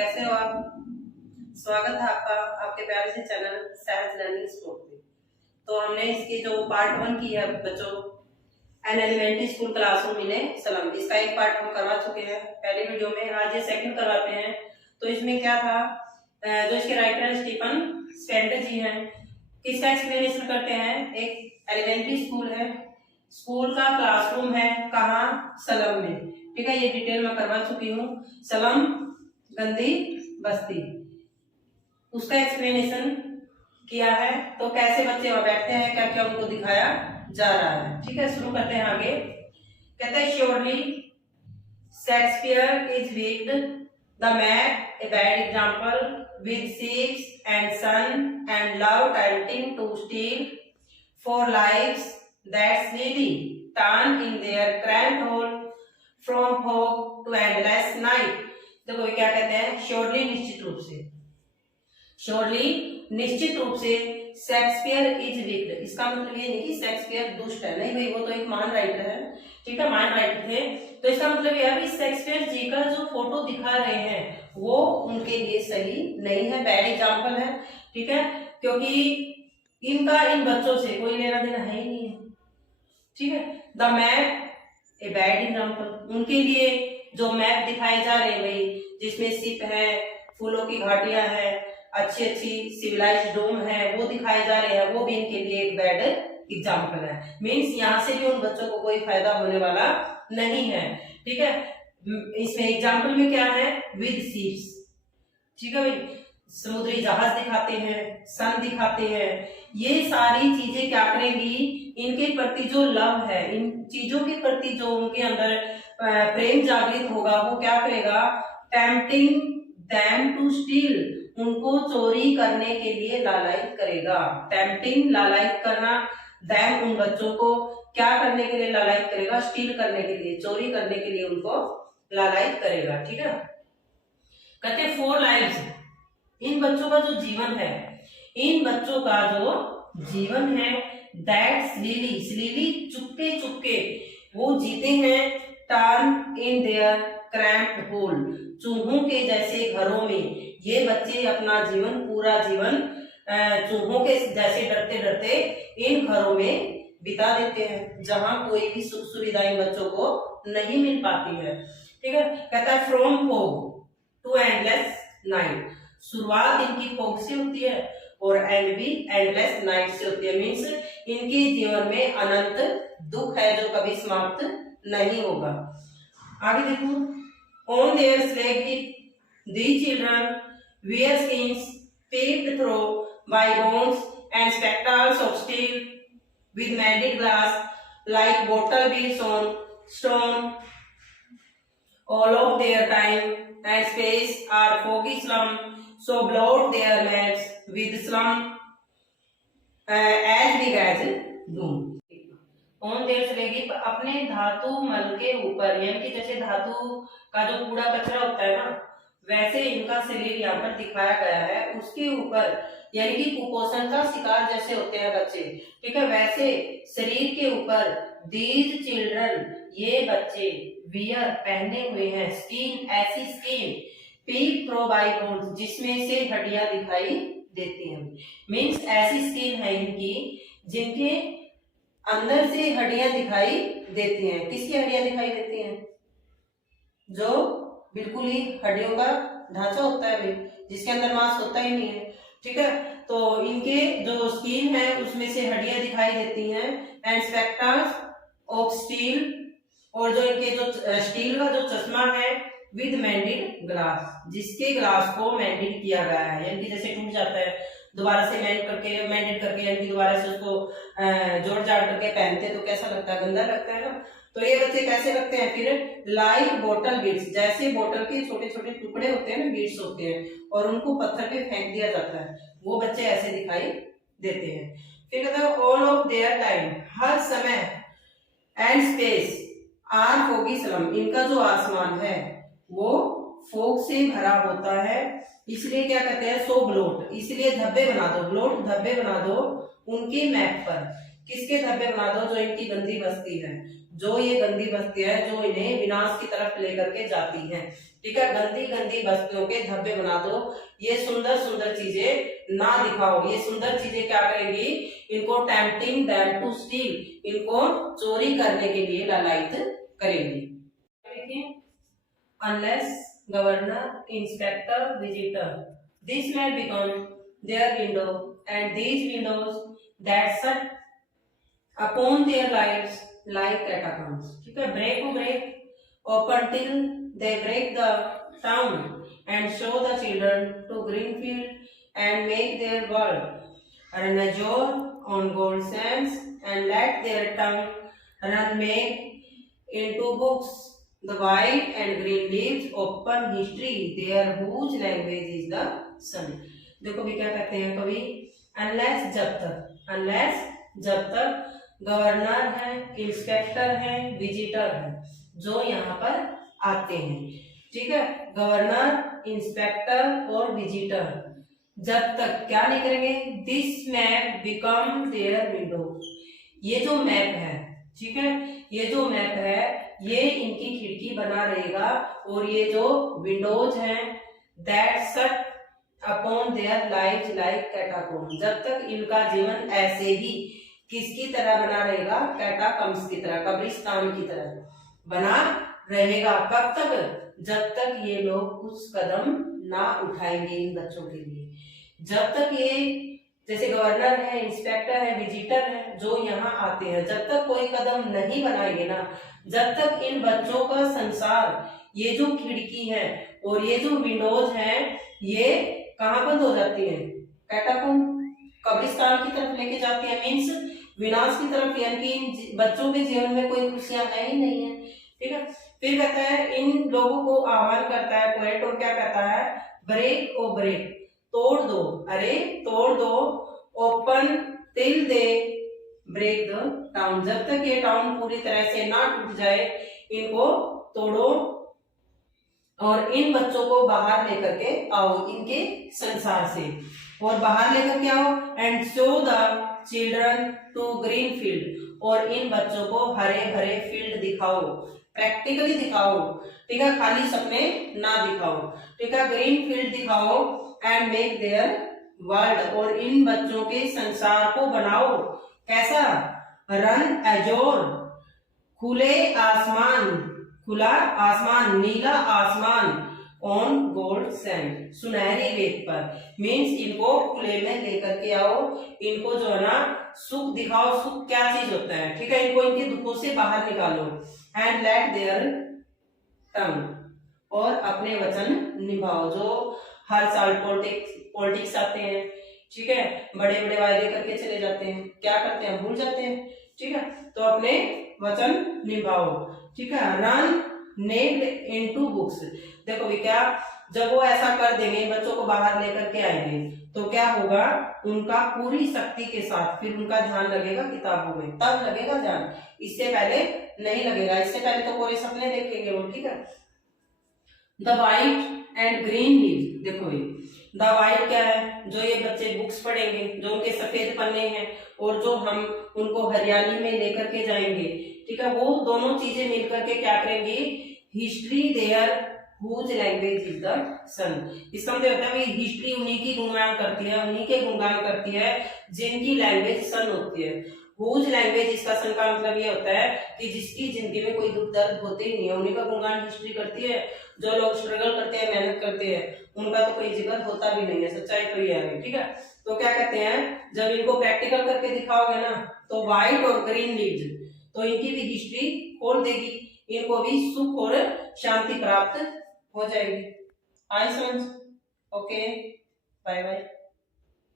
कैसे हो आप? स्वागत है आपका आपके प्यारे से चैनल सहज लर्निंग स्पोर्ट पे। तो हमने इसकी जो पार्ट 1 की है बच्चों, एन एलिमेंट्री स्कूल क्लासरूम मिले सलाम, इसका एक पार्ट हम करवा चुके हैं पहले वीडियो में। आज ये सेकंड करवाते हैं। तो इसमें क्या था, जो इसके राइटर स्टीफन स्पेंडर जी हैं, किसका एक्सप्लेनेशन करते हैं। एक एलिमेंट्री स्कूल है, स्कूल का क्लासरूम है कहाँ, सलम में। ठीक है, ये डिटेल में करवा चुकी हूँ। सलम गंदी बस्ती, उसका एक्सप्लेनेशन किया है। तो कैसे बच्चे वहां बैठते हैं, क्या क्या उनको दिखाया जा रहा है। ठीक है, शुरू करते हैं आगे। कहते हैं surely Shakespeare is wicked the map a bad example with seeps and sun and love tempting to steal for lives that's lily turn in their cramped hole from fog to endless night. देखो ये क्या कहते हैं, surely निश्चित रूप से, surely निश्चित रूप से शेक्सपियर इज वीक्ड। इसका मतलब ये नहीं कि शेक्सपियर दुष्ट है, नहीं भाई, वो तो एक महान राइटर है। ठीक है, महान राइटर थे। तो इसका मतलब यह है कि शेक्सपियर जी का जो फोटो दिखा रहे हैं वो उनके लिए सही नहीं है, बैड एग्जाम्पल है। ठीक है, क्योंकि इनका इन बच्चों से कोई लेना देना है ही नहीं है। ठीक है, the map a bad example, उनके लिए जो मैप दिखाए जा रहे हैं भाई, जिसमें शिप है, फूलों की घाटियां है, अच्छी अच्छी सिविलाइज्ड डोम है, वो दिखाए जा रहे हैं, वो भी इनके लिए एक बैड एग्जाम्पल है। मीन्स यहाँ से भी उन बच्चों को कोई फायदा होने वाला नहीं है। ठीक है, इसमें एग्जाम्पल में क्या है, विद सीप्स। ठीक है भाई, समुद्री जहाज दिखाते हैं, सन दिखाते हैं। ये सारी चीजें क्या करेंगी, इनके प्रति जो लव है, इन चीजों के प्रति जो उनके अंदर प्रेम जागृत होगा, वो क्या करेगा, टेम्पटिंग देम टू स्टील, उनको चोरी करने के लिए लालायित करेगा। टेम्पटिंग, लालायित करना, देम उन बच्चों को क्या करने के लिए लालायित करेगा, स्टील करने के लिए, चोरी करने के लिए उनको लालायित करेगा। ठीक है, कहते फोर लाइव्स, इन बच्चों का जो जीवन है, इन बच्चों का जो जीवन है, that's lily, lily Chupke Chupke वो जीते हैं, turn in their cramped hole, चूहों के जैसे घरों में ये बच्चे अपना जीवन, पूरा जीवन चूहों के जैसे डरते डरते इन घरों में बिता देते हैं, जहां कोई भी सुख सुविधा इन बच्चों को नहीं मिल पाती है। ठीक है, कहता है from fog to endless night, शुरुआत इनकी फोग से होती है और एंड भी एंडलेस नाइट से होती है। मीन्स इनके जीवन में अनंत दुख है जो कभी समाप्त नहीं होगा। आगे देखो, on their slag the children wear skins peeped through by bones and spectacles of steel with mended glass like bottle beads on stone. All of their time and space are foggy slum, so blot their maps with slum as big as doom. On their slag, अपने धातु मल के ऊपर, यानी कि जैसे धातु का जो कूड़ा कचरा होता है ना, वैसे इनका शरीर यहाँ पर दिखाया गया है, उसके ऊपर, यानी कि कुपोषण का शिकार जैसे होते हैं बच्चे। ठीक है, वैसे शरीर के ऊपर दीज चिल्ड्रन, ये बच्चे, वियर पहने हुए हैं, स्किन ऐसी skin, peeped through by bones, जिसमें से हड्डियां दिखाई देती हैं। मीन्स ऐसी स्किन है इनकी जिनके अंदर से हड्डियां दिखाई देती हैं। किसकी हड्डियां दिखाई देती हैं, जो बिल्कुल ही हड्डियों का ढांचा होता है भाई, जिसके अंदर मांस होता ही नहीं है। ठीक है, तो इनके जो स्किन है उसमें से हड्डियां दिखाई देती हैं, एंड स्पेक्टर्स ऑफ स्टील, और जो इनके जो स्टील का जो चश्मा है, विद मेंडेड ग्लास, जिसके ग्लास को मेंडेड किया गया है, यानी कि जैसे टूट जाता है दोबारा से मेंडेड करके यानी कि दोबारा से उसको जोड़ जाड़ करके पहनते तो कैसा लगता है, गंदा लगता है ना। तो ये बच्चे कैसे लगते हैं फिर, लाइक बोतल बीड्स, जैसे बोतल के छोटे छोटे टुकड़े होते हैं ना, बीड्स होते हैं, और उनको पत्थर पे फेंक दिया जाता है, वो बच्चे ऐसे दिखाई देते हैं। फिर कहता है ऑल ऑफ देयर टाइम, हर समय, and space are foggy slum, इनका जो आसमान है वो फोग से भरा होता है, इसलिए क्या कहते हैं, सो ब्लोट, इसलिए धब्बे बना दो, ब्लोट धब्बे बना दो उनके मैप पर। किसके धब्बे बना दो? जो इनकी गंदी बस्ती है, जो ये गंदी बस्ती है जो इन्हें विनाश की तरफ लेकर के जाती है। ठीक है, गंदी गंदी बस्तियों के धब्बे बना दो। ये सुंदर सुंदर चीजें ना दिखाओ। ये सुंदर चीजें क्या करेंगी? इनको टेम्पटिंग देम टू स्टील, इनको चोरी करने के लिए लालायित करेंगी। Unless governor, inspector, visitor, this may become their window, and these windows that shut upon their lives like catacombs. ठीक है, break open till they break the town and show the children to Greenfield and make their world run azure on gold sands and let their tongue run make into books. The white and green leaves open history, their whose language is the sun. देखो भी क्या कहते हैं कवि? Unless जब तक governor है, inspector है, विजिटर है, जो यहाँ पर आते हैं। ठीक है, गवर्नर, इंस्पेक्टर और विजिटर जब तक क्या नहीं करेंगे? This map become their window. ये जो मैप है, ठीक है, ये जो मैप है ये इनकी खिड़की बना रहेगा, और ये जो विंडोज हैं that shut upon their lives like catacomb, जब तक इनका जीवन ऐसे ही किसकी तरह बना रहेगा? कैटाकम्स की तरह, कब्रिस्तान की तरह बना रहेगा। कब तक? जब तक ये लोग कुछ कदम ना उठाएंगे इन बच्चों के लिए। जब तक ये, जैसे गवर्नर है, इंस्पेक्टर है, विजिटर है, जो यहाँ आते हैं, जब तक कोई कदम नहीं बनाएंगे ना, जब तक इन बच्चों का संसार, ये जो खिड़की है और ये जो विंडोज हैं, ये कहाँ बंद हो जाती है? कैटाकोम्ब, कब्रिस्तान की तरफ लेके जाती है, मीन्स विनाश की तरफ। यानी इन बच्चों के जीवन में कोई खुशियां है ही नहीं है। ठीक है, फिर कहता है इन लोगों को आह्वान करता है पोएट, और क्या कहता है? ब्रेक ओ ब्रेक, तोड़ दो, अरे तोड़ दो, open till they break the town, जब तक ये टाउन पूरी तरह से ना टूट जाए इनको तोड़ो, और इन बच्चों को बाहर लेकर के आओ इनके संसार से, और बाहर लेकर के आओ। And show the children to green field, और इन बच्चों को हरे भरे फील्ड दिखाओ, प्रैक्टिकली दिखाओ। ठीक है, खाली सपने ना दिखाओ। ठीक है, ग्रीन फील्ड दिखाओ एंड मेक देयर वर्ल्ड, और इन बच्चों के संसार को बनाओ कैसा? रन एजोर, खुले आसमान, खुला आसमान, नीला आसमान, ऑन गोल्ड सैंड, सुनहरी रेत पर। मीन्स इनको खुले में लेकर के आओ, इनको जो है ना सुख दिखाओ। सुख क्या चीज होता है? ठीक है, इनको इनके दुखों से बाहर निकालो। एंड लेट देयर टंग, और अपने वचन निभाओ। जो हर साल पॉलिटिक्स आते हैं, ठीक है, बड़े बड़े वायदे करके चले जाते हैं, क्या करते हैं? भूल जाते हैं। ठीक है, तो अपने वचन निभाओ। ठीक है, रन नेक्ड इनटू बुक्स, देखो भी क्या, जब वो ऐसा कर देंगे, बच्चों को बाहर लेकर के आएंगे, तो क्या होगा? उनका पूरी शक्ति के साथ फिर उनका ध्यान लगेगा किताबों में, तब लगेगा ध्यान, इससे पहले नहीं लगेगा। इससे पहले तो पूरे सपने देखेंगे वो। ठीक है, the white and green leaves, देखो ये द वाइट क्या है? जो ये बच्चे बुक्स पढ़ेंगे, जो उनके सफेद पन्ने हैं, और जो हम उनको हरियाली में लेकर के जाएंगे। ठीक है, वो दोनों चीजें मिलकर के क्या करेंगी? History there whose language is the sun. इसका मतलब होता है हिस्ट्री उन्हीं की गुणगान करती है, उन्हीं के गुणगान करती है जिनकी लैंग्वेज सन होती है। हुज लैंग्वेज, इसका सन का मतलब ये होता है कि जिसकी जिंदगी में कोई दुख दर्द होते ही नहीं है, उन्हीं का गुणगान हिस्ट्री करती है। जो लोग स्ट्रगल करते हैं, मेहनत करते हैं, उनका तो कोई जिक्र होता भी नहीं है। सच्चाई तो ये है। ठीक है, तो क्या कहते हैं, जब इनको प्रैक्टिकल करके दिखाओगे ना, तो व्हाइट और ग्रीन लीव्स, तो इनकी भी हिस्ट्री खोल देगी, इनको भी सुख और शांति प्राप्त हो जाएगी। आई समझ? Okay, bye bye.